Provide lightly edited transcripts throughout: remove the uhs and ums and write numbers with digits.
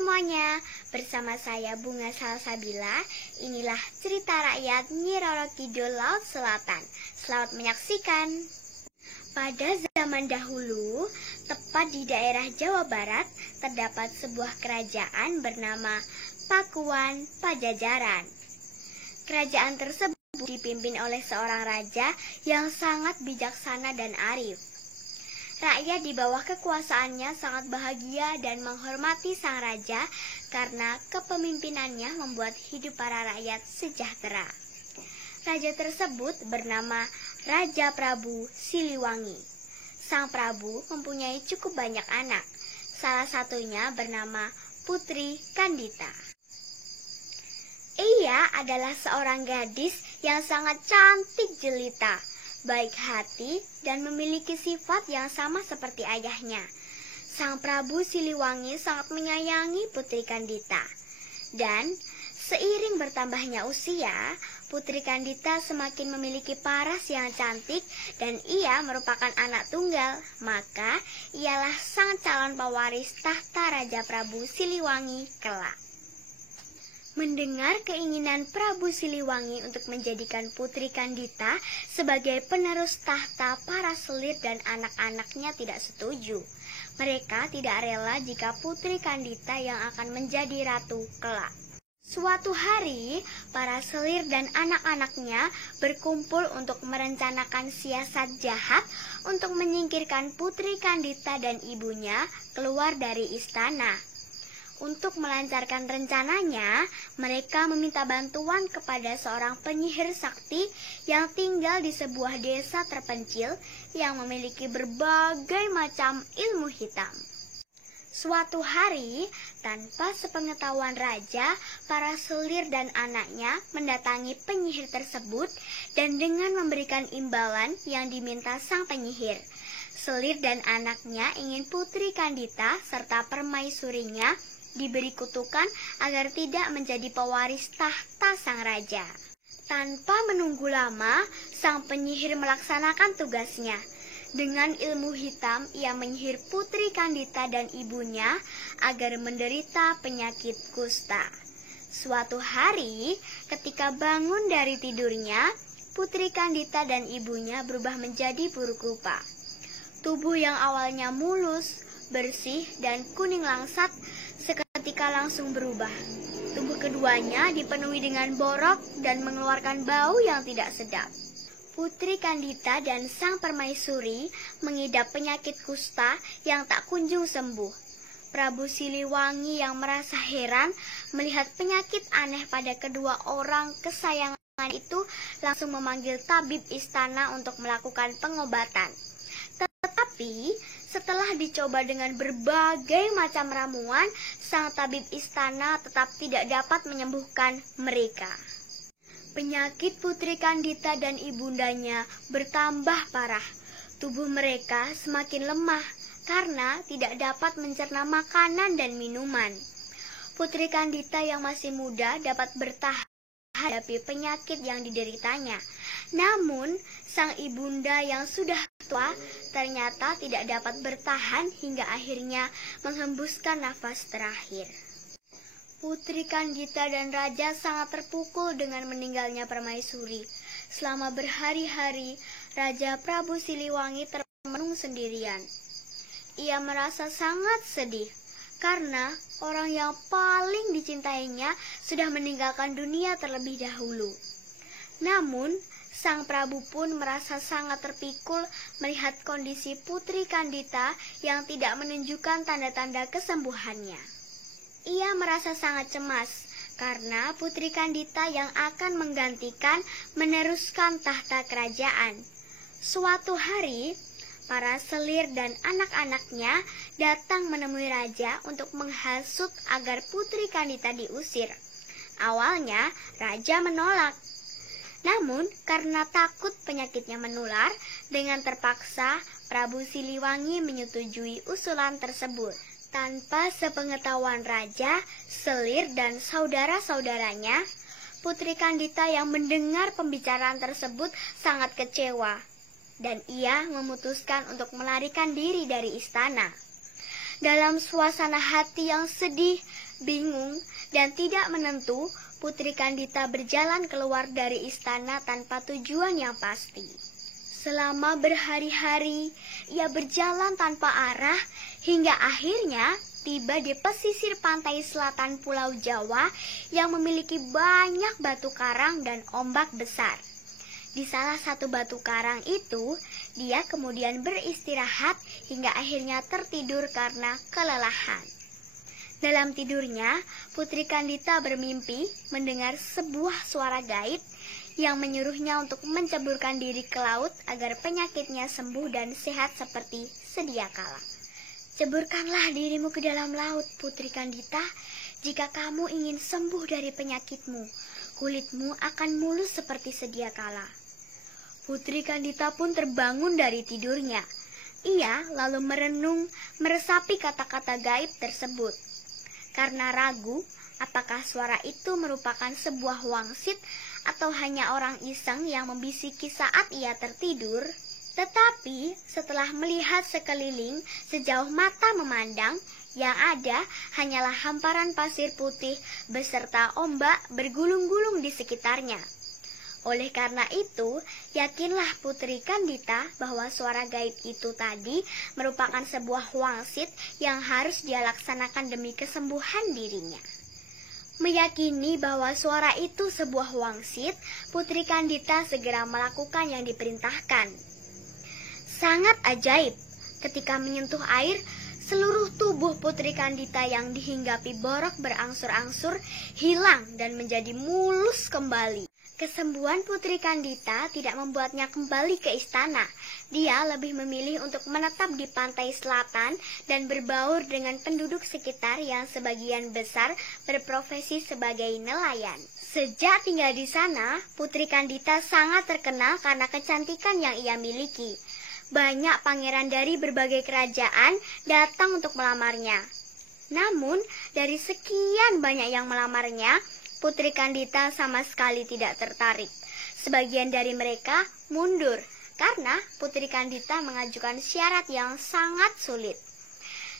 semuanya, bersama saya Bunga Salsabila. Inilah cerita rakyat Nyi Roro Kidul Laut Selatan. Selamat menyaksikan. Pada zaman dahulu, tepat di daerah Jawa Barat, terdapat sebuah kerajaan bernama Pakuan Pajajaran. Kerajaan tersebut dipimpin oleh seorang raja yang sangat bijaksana dan arif. Rakyat di bawah kekuasaannya sangat bahagia dan menghormati sang raja karena kepemimpinannya membuat hidup para rakyat sejahtera. Raja tersebut bernama Raja Prabu Siliwangi. Sang Prabu mempunyai cukup banyak anak, salah satunya bernama Putri Kandita. Ia adalah seorang gadis yang sangat cantik jelita, baik hati, dan memiliki sifat yang sama seperti ayahnya. Sang Prabu Siliwangi sangat menyayangi Putri Kandita. Dan seiring bertambahnya usia, Putri Kandita semakin memiliki paras yang cantik dan ia merupakan anak tunggal. Maka ialah sang calon pewaris tahta Raja Prabu Siliwangi kelak. Mendengar keinginan Prabu Siliwangi untuk menjadikan Putri Kandita sebagai penerus tahta, para selir dan anak-anaknya tidak setuju. Mereka tidak rela jika Putri Kandita yang akan menjadi ratu kelak. Suatu hari, para selir dan anak-anaknya berkumpul untuk merencanakan siasat jahat untuk menyingkirkan Putri Kandita dan ibunya keluar dari istana. Untuk melancarkan rencananya, mereka meminta bantuan kepada seorang penyihir sakti yang tinggal di sebuah desa terpencil yang memiliki berbagai macam ilmu hitam. Suatu hari, tanpa sepengetahuan raja, para selir dan anaknya mendatangi penyihir tersebut dan dengan memberikan imbalan yang diminta sang penyihir. Selir dan anaknya ingin Putri Kandita serta permaisurinya diberi kutukan agar tidak menjadi pewaris tahta sang raja. Tanpa menunggu lama, sang penyihir melaksanakan tugasnya. Dengan ilmu hitam, ia menyihir Putri Kandita dan ibunya agar menderita penyakit kusta. Suatu hari, ketika bangun dari tidurnya, Putri Kandita dan ibunya berubah menjadi buruk rupa. Tubuh yang awalnya mulus, bersih, dan kuning langsat seketika langsung berubah. Tubuh keduanya dipenuhi dengan borok dan mengeluarkan bau yang tidak sedap. Putri Kandita dan sang permaisuri mengidap penyakit kusta yang tak kunjung sembuh. Prabu Siliwangi yang merasa heran melihat penyakit aneh pada kedua orang kesayangan itu langsung memanggil tabib istana untuk melakukan pengobatan. Tetapi setelah dicoba dengan berbagai macam ramuan, sang tabib istana tetap tidak dapat menyembuhkan mereka. Penyakit Putri Kandita dan ibundanya bertambah parah. Tubuh mereka semakin lemah karena tidak dapat mencerna makanan dan minuman. Putri Kandita yang masih muda dapat bertahan menghadapi penyakit yang dideritanya. Namun, sang ibunda yang sudah tua ternyata tidak dapat bertahan hingga akhirnya menghembuskan nafas terakhir. Putri Kandita dan raja sangat terpukul dengan meninggalnya permaisuri. Selama berhari-hari, Raja Prabu Siliwangi termenung sendirian. Ia merasa sangat sedih karena orang yang paling dicintainya sudah meninggalkan dunia terlebih dahulu. Namun, sang Prabu pun merasa sangat terpikul melihat kondisi Putri Kandita yang tidak menunjukkan tanda-tanda kesembuhannya. Ia merasa sangat cemas karena Putri Kandita yang akan menggantikan meneruskan tahta kerajaan. Suatu hari, para selir dan anak-anaknya datang menemui raja untuk menghasut agar Putri Kandita diusir. Awalnya, raja menolak. Namun, karena takut penyakitnya menular, dengan terpaksa Prabu Siliwangi menyetujui usulan tersebut. Tanpa sepengetahuan raja, selir, dan saudara-saudaranya, Putri Kandita yang mendengar pembicaraan tersebut sangat kecewa, dan ia memutuskan untuk melarikan diri dari istana. Dalam suasana hati yang sedih, bingung, dan tidak menentu, Putri Kandita berjalan keluar dari istana tanpa tujuan yang pasti. Selama berhari-hari, ia berjalan tanpa arah hingga akhirnya tiba di pesisir pantai selatan Pulau Jawa yang memiliki banyak batu karang dan ombak besar. Di salah satu batu karang itu, dia kemudian beristirahat hingga akhirnya tertidur karena kelelahan. Dalam tidurnya, Putri Kandita bermimpi mendengar sebuah suara gaib yang menyuruhnya untuk menceburkan diri ke laut agar penyakitnya sembuh dan sehat seperti sedia kala. Ceburkanlah dirimu ke dalam laut, Putri Kandita, jika kamu ingin sembuh dari penyakitmu. Kulitmu akan mulus seperti sedia kala. Putri Kandita pun terbangun dari tidurnya. Ia lalu merenung, meresapi kata-kata gaib tersebut. Karena ragu, apakah suara itu merupakan sebuah wangsit atau hanya orang iseng yang membisiki saat ia tertidur. Tetapi setelah melihat sekeliling sejauh mata memandang, yang ada hanyalah hamparan pasir putih beserta ombak bergulung-gulung di sekitarnya. Oleh karena itu, yakinlah Putri Kandita bahwa suara gaib itu tadi merupakan sebuah wangsit yang harus dia laksanakan demi kesembuhan dirinya. Meyakini bahwa suara itu sebuah wangsit, Putri Kandita segera melakukan yang diperintahkan. Sangat ajaib, ketika menyentuh air, seluruh tubuh Putri Kandita yang dihinggapi borok berangsur-angsur hilang dan menjadi mulus kembali. Kesembuhan Putri Kandita tidak membuatnya kembali ke istana. Dia lebih memilih untuk menetap di pantai selatan dan berbaur dengan penduduk sekitar yang sebagian besar berprofesi sebagai nelayan. Sejak tinggal di sana, Putri Kandita sangat terkenal karena kecantikan yang ia miliki. Banyak pangeran dari berbagai kerajaan datang untuk melamarnya. Namun, dari sekian banyak yang melamarnya, Putri Kandita sama sekali tidak tertarik. Sebagian dari mereka mundur karena Putri Kandita mengajukan syarat yang sangat sulit.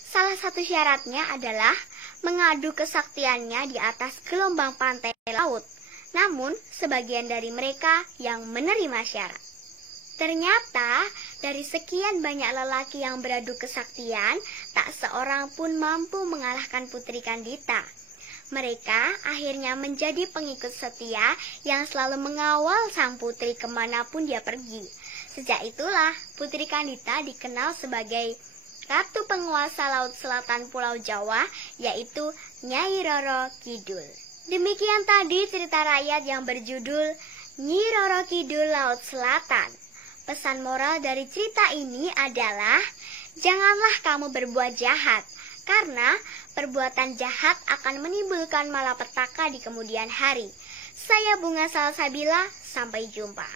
Salah satu syaratnya adalah mengadu kesaktiannya di atas gelombang pantai laut. Namun, sebagian dari mereka yang menerima syarat. Ternyata, dari sekian banyak lelaki yang beradu kesaktian, tak seorang pun mampu mengalahkan Putri Kandita. Mereka akhirnya menjadi pengikut setia yang selalu mengawal sang putri kemanapun dia pergi. Sejak itulah Putri Kandita dikenal sebagai Ratu Penguasa Laut Selatan Pulau Jawa, yaitu Nyai Roro Kidul. Demikian tadi cerita rakyat yang berjudul Nyi Roro Kidul Laut Selatan. Pesan moral dari cerita ini adalah, janganlah kamu berbuat jahat, karena perbuatan jahat akan menimbulkan malapetaka di kemudian hari. Saya Bunga Salsabila, sampai jumpa.